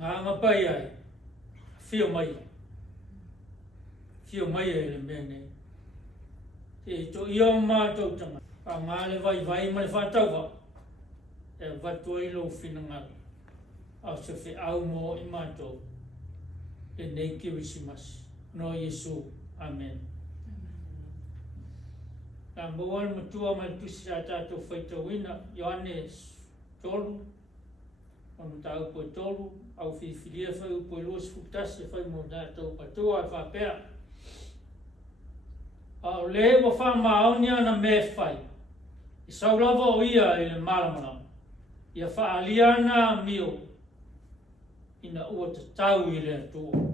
Nga pai ai. Fio mai. Fio mai ai le mene. E to iyo ma to tanga. A ngā le vai ma le whātau wa. E watu i lo whinanga. Au se whi au mo i mātou. E nei kirisimas. No Yesu. Amen. Ka mawal matua mai tusi sa tātou whaitawina. Ioannes tolu. Ono tau po tolu. Au whiwhiria whai upo i loas fuktasi whai mo tātou patua e whapea. Au le wa whamaaonia na me whai. I saulawa o ia i le malamalama. Ia whaaliana mio. Ina ua te tau i le atua.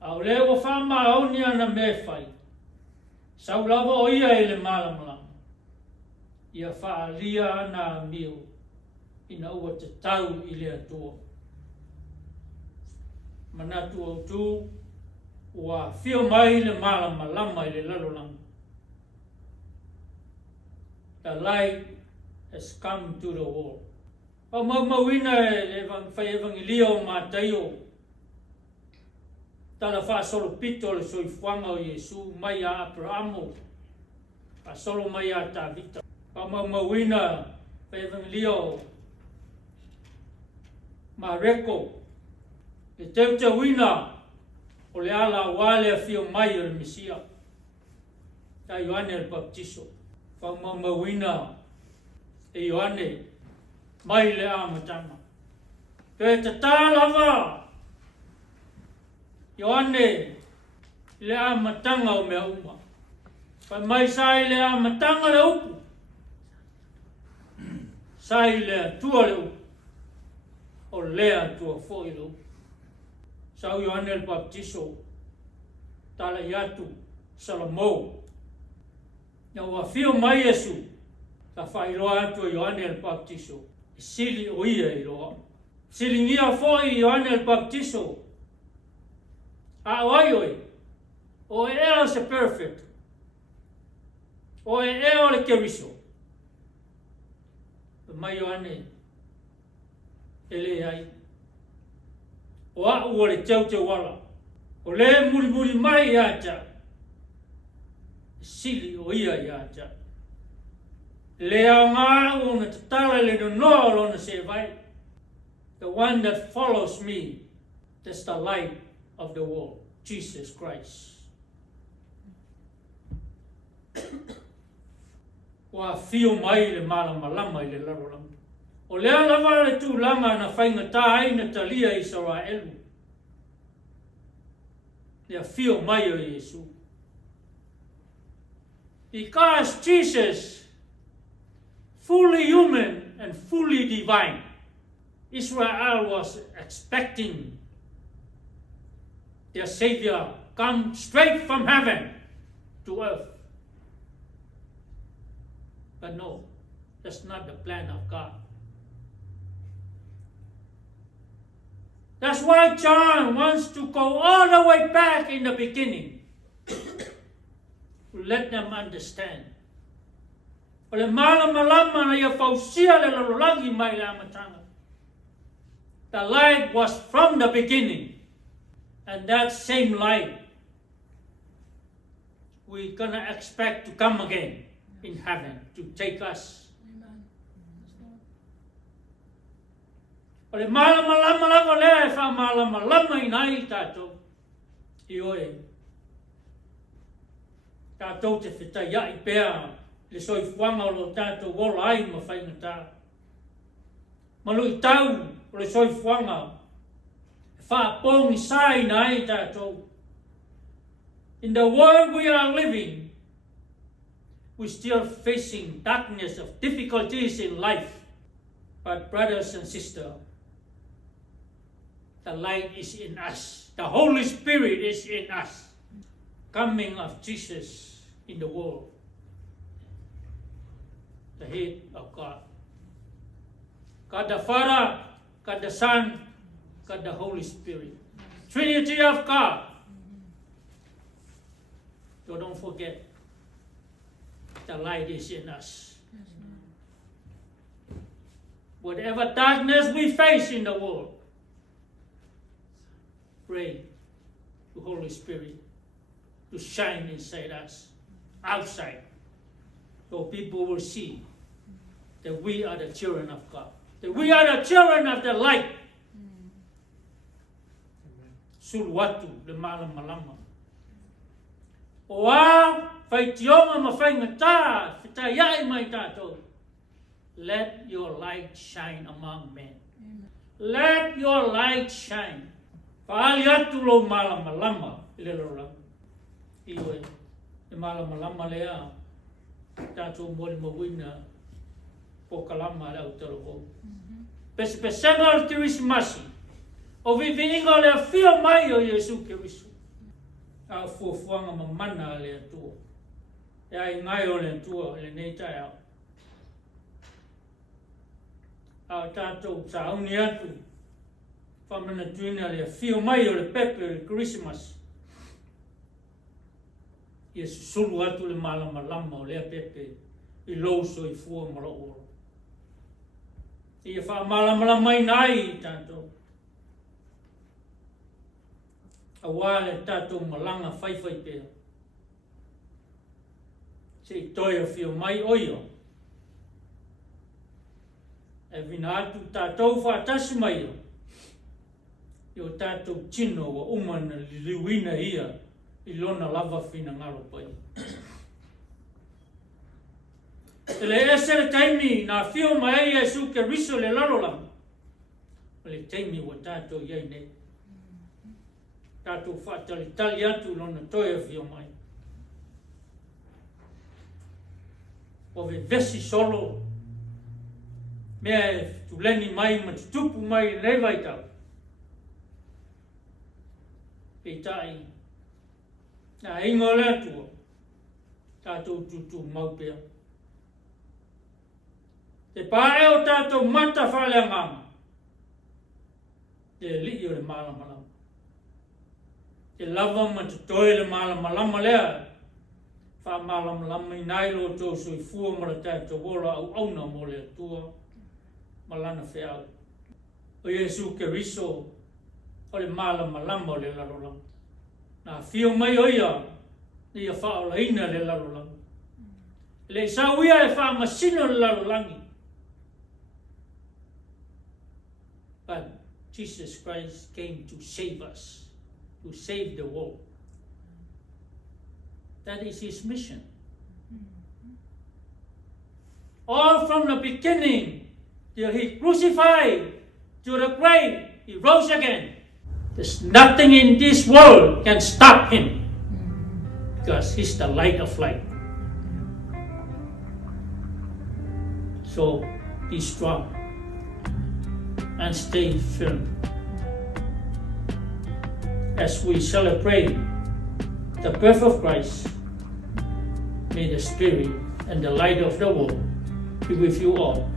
Au le wa whamaaonia na me whai. Saulawa o ia i le malamalama. Ia whaaliana mio. Ina ua te tau i le atua. Manatu au tū. Wa fio mai le malamalama i le lalolagi. The light has come to the world. Pa mauina e whai evangelia o mātaio. Tala whaasolo pito le soifuanga o Yesu mai a Abrahamo. Pa solo mai a Tavita. Pa mauina whai evangelia o Mareko. E te wina o le ala wale a fio mai o le Mesia. Ta Ioane el Baptiso. Fa mauina e Ioane mai le amatanga. Pe te tālawa Ioane le amatanga o mea uma. Pa mai sai le amatanga le upu. Sai le atua le upu. O lea atua fo i le upu. Sau Ioane el Baptiso tala iatu Salamo. Ia ua fio mai Yesu ta whailoa atu Ioane el Baptiso. Sili o ia i loa. Silingia foi Ioane el Baptiso. A oioi. O e ea se perfect. O e ea o le keriso. Mai Ioane ele ai. O a ua le tau te wala. O le muri mai aja. Sili o ia i aja. Le au ngā o na tatala le no lona se vai. The one that follows me, that's the light of the world, Jesus Christ. Wa fio mai le malamalama i le lalolanga. O lea lava le tūlanga na whaingata ai na talia i Israelu. Lea fio mai o Yesu. Because Jesus, fully human and fully divine, Israel was expecting their Savior come straight from heaven to earth. But no, that's not the plan of God. That's why John wants to go all the way back in the beginning to let them understand. O le malamalama na ia fausia le lalolagi mai le amatanga. The light was from the beginning. And that same light we're going to expect to come again in heaven to take us. O le malamalama lava lea e wha malamalama i nai tātou. I oe. Tātou te whitai ai pēa le soifuanga o lo tātou wola ai ma whaingata. Malu i tau o le soifuanga. E whaapongi sai nai tātou. In the world we are living, we're still facing darkness of difficulties in life. But brothers and sisters, the light is in us. The Holy Spirit is in us. Coming of Jesus in the world. The head of God. God the Father, God the Son, God the Holy Spirit. Trinity of God. So don't forget, the light is in us. Whatever darkness we face in the world, pray to Holy Spirit to shine inside us, outside, so people will see that we are the children of God, that we are the children of the light. Sulwatu le malamalama. Oa fai tionga ma fai ngata fita yai mai tato. Let your light shine among men. Let your light shine. Paali atu lo malamalama le lola. Iwe le malamalama lea tato mori mawina pokalama le utaro. Pesanga Christmas. O vivinga le fio mai o Yesu Keriso. A fuafuanga mamana le atua. E ai ngai o le atua le nei tai au. A tātou sa auni atu. Whamana tuina le fio mai o le pepe le Christmas. Yesu sulu atu le malamalama o le pepe. I louso I fua mara oro. Ia wha malamalama I nai tātou. Awale tātou malanga whaiwhai pēr. Se toia whio mai oio. E vina atu tātou whātasi mai o. I o tātou tino wa umana liwina ia I lona lava whina ngaro pai. E le ese le taimi nā whio mai Yesu Keriso le LALOLAGI. Le taimi wa tātou iai nei. Tātou whātali atu lona toia whio mai. O ve vesi solo, mea tuleni mai ma tutupu mai lewai tau. E tai, nā ingo le atua, tātou tutu maupea. Te pāe o tātou mata whale ngama, te li o le malamalama. Te lava ma te toe le malamalama lea. Wha malamalama I nai lo tō sui fua ma le tātou wola au auna mo le atua. Malana whiau. O Yesu Keriso o le malamalama o le LALOLAGI. Nā whio mai oia ni a whaolaina le LALOLAGI. Le sauia e wha masino le LALOLAGI. But Jesus Christ came to save us. To save the world. That is his mission. All from the beginning till he crucified to the grave, he rose again. There's nothing in this world can stop him because he's the light of light. So be strong and stay firm. As we celebrate the birth of Christ, may the Spirit and the light of the world be with you all.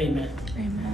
Amen. Amen.